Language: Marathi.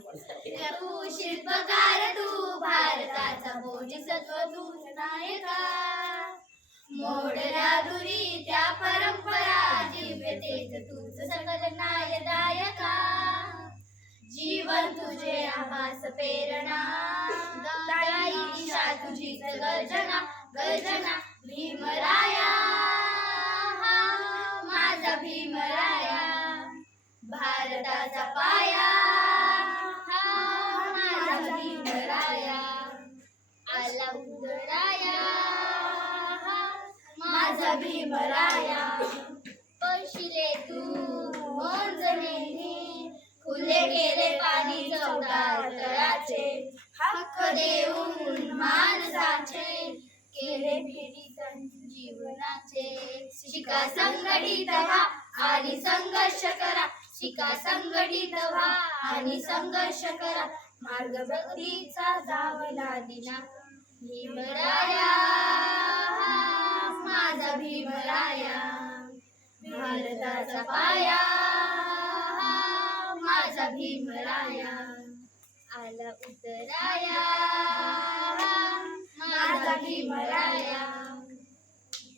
तू शिल्पकार तू भारताचा बोधिसत्व तू नायका मोडल्या दुरी त्या परंपरा दिव्यतेत तूच सकल नायदायका जीवन तुझे आभास प्रेरणा दाई दिशा तुझीच गर्जना गर्जना भीमराया माझा भीमराया. आला उदराया माझा भीमराया. पशिले तू मोंजणेनी खुले केले पाणी चौदार तळाचे. हक्क देऊन माणसाचे. केले फेरी जीवनाचे शिका संघटित व्हा आणि संघर्ष करा. शिका संघटित व्हा आणि संघर्ष करा. मार्ग भक्तीचा जावला दिना. भीमराया माझा भीमराया. भारताचा पाया माझा भीमराया. आला उतराया माझा भीमराया.